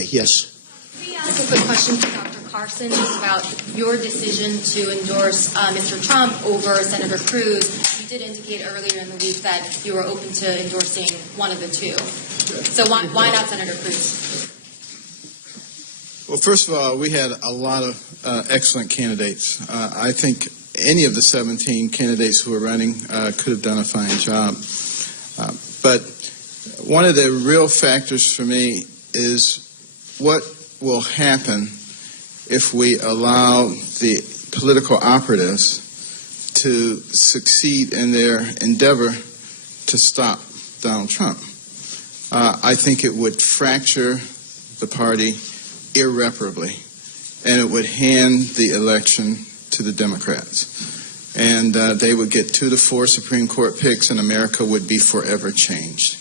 Okay, yes. Can we ask a quick question to Dr. Carson just about your decision to endorse Mr. Trump over Senator Cruz? You did indicate earlier in the week that you were open to endorsing one of the two. So why not Senator Cruz? Well, first of all, we had a lot of excellent candidates. I think any of the 17 candidates who were running could have done a fine job. But one of the real factors for me is what will happen if we allow the political operatives to succeed in their endeavor to stop Donald Trump. I think it would fracture the party irreparably, and it would hand the election to the Democrats. And they would get 2 to 4 Supreme Court picks, and America would be forever changed.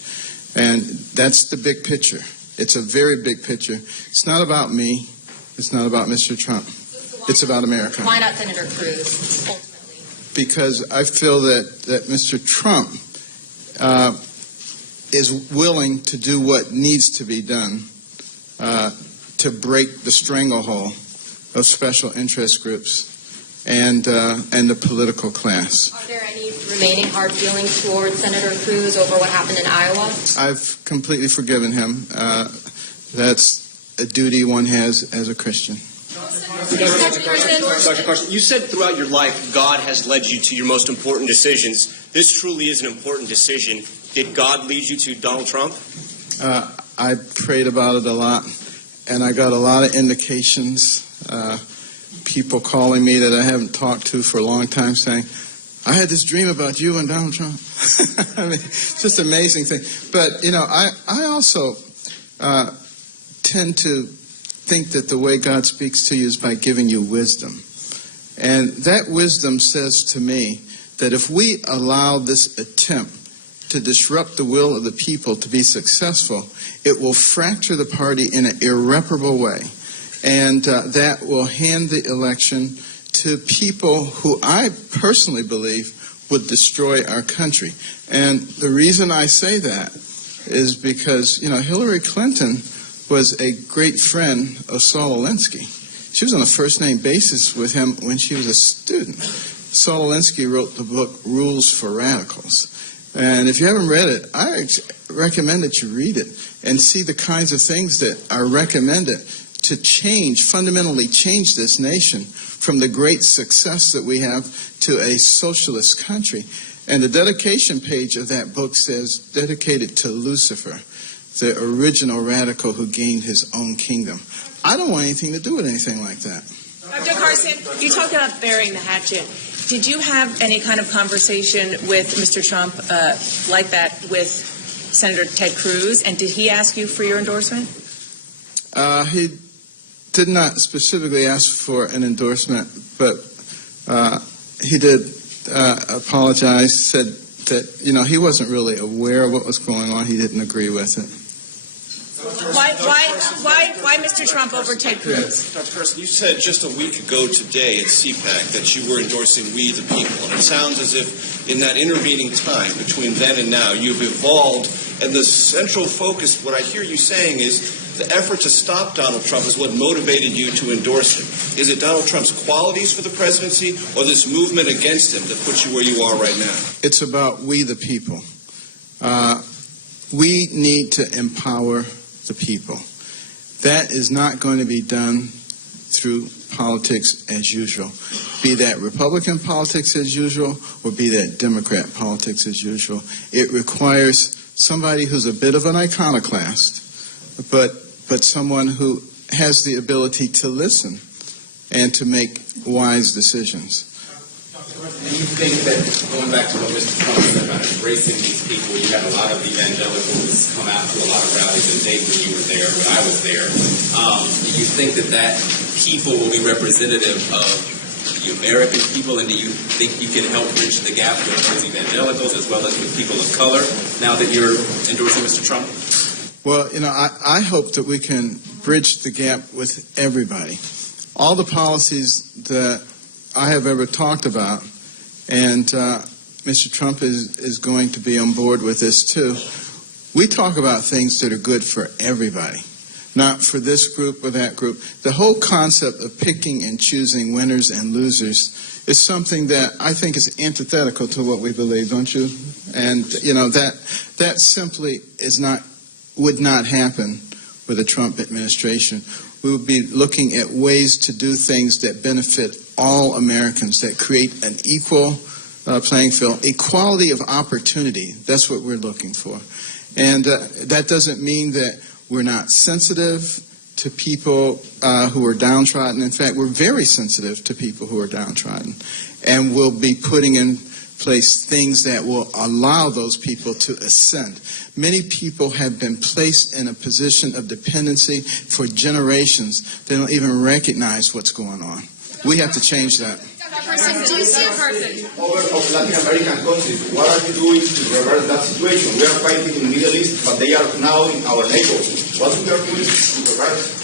And that's the big picture. It's a very big picture. It's not about me. It's not about Mr. Trump. It's about America. Why not Senator Cruz, ultimately? Because I feel that Mr. Trump is willing to do what needs to be done to break the stranglehold of special interest groups and the political class. Are there any remaining hard feelings towards Senator Cruz over what happened in Iowa? I've completely forgiven him. That's a duty one has as a Christian. Dr. Carson, you said throughout your life God has led you to your most important decisions. This truly is an important decision. Did God lead you to Donald Trump? I prayed about it a lot, and I got a lot of indications. People calling me that I haven't talked to for a long time saying, I had this dream about you and Donald Trump. I mean, it's just an amazing thing. But, you know, I also tend to think that the way God speaks to you is by giving you wisdom. And that wisdom says to me that if we allow this attempt to disrupt the will of the people to be successful, it will fracture the party in an irreparable way. And that will hand the election to people who I personally believe would destroy our country. And the reason I say that is because, you know, Hillary Clinton was a great friend of Saul Alinsky. She was on a first-name basis with him when she was a student. Saul Alinsky wrote the book Rules for Radicals. And if you haven't read it, I recommend that you read it and see the kinds of things that are recommended to change, fundamentally change this nation from the great success that we have to a socialist country. And the dedication page of that book says, dedicated to Lucifer, the original radical who gained his own kingdom. I don't want anything to do with anything like that. Dr. Carson, you talked about burying the hatchet. Did you have any kind of conversation with Mr. Trump like that with Senator Ted Cruz, and did he ask you for your endorsement? He did not specifically ask for an endorsement, but he did apologize, said that, you know, he wasn't really aware of what was going on. He didn't agree with it. Why Mr. Trump over Ted Cruz? Dr. Carson, you said just a week ago today at CPAC that you were endorsing We the People, and it sounds as if in that intervening time between then and now you've evolved, and the central focus, what I hear you saying is the effort to stop Donald Trump is what motivated you to endorse him. Is it Donald Trump's qualities for the presidency or this movement against him that puts you where you are right now? It's about we the people. We need to empower the people. That is not going to be done through politics as usual, be that Republican politics as usual or be that Democrat politics as usual. It requires somebody who's a bit of an iconoclast, but someone who has the ability to listen and to make wise decisions. And you think that, going back to what Mr. Trump said about embracing these people, you had a lot of evangelicals come out to a lot of rallies in Dayton when you were there, when I was there. Do you think that people will be representative of the American people, and do you think you can help bridge the gap with those evangelicals as well as with people of color now that you're endorsing Mr. Trump? Well, you know, I hope that we can bridge the gap with everybody. All the policies that I have ever talked about, and Mr. Trump is going to be on board with this too. We talk about things that are good for everybody, not for this group or that group. The whole concept of picking and choosing winners and losers is something that I think is antithetical to what we believe, don't you? And, that simply would not happen with the Trump administration. We would be looking at ways to do things that benefit all Americans, that create an equal playing field, equality of opportunity. That's what we're looking for. And that doesn't mean that we're not sensitive to people who are downtrodden. In fact, we're very sensitive to people who are downtrodden. And we'll be putting in place things that will allow those people to ascend. Many people have been placed in a position of dependency for generations. They don't even recognize what's going on. We have to change that. Carson, do you see Over of Latin American countries, what are you doing to reverse that situation? We are fighting in the Middle East, but they are now in our neighborhood. What we are doing to reverse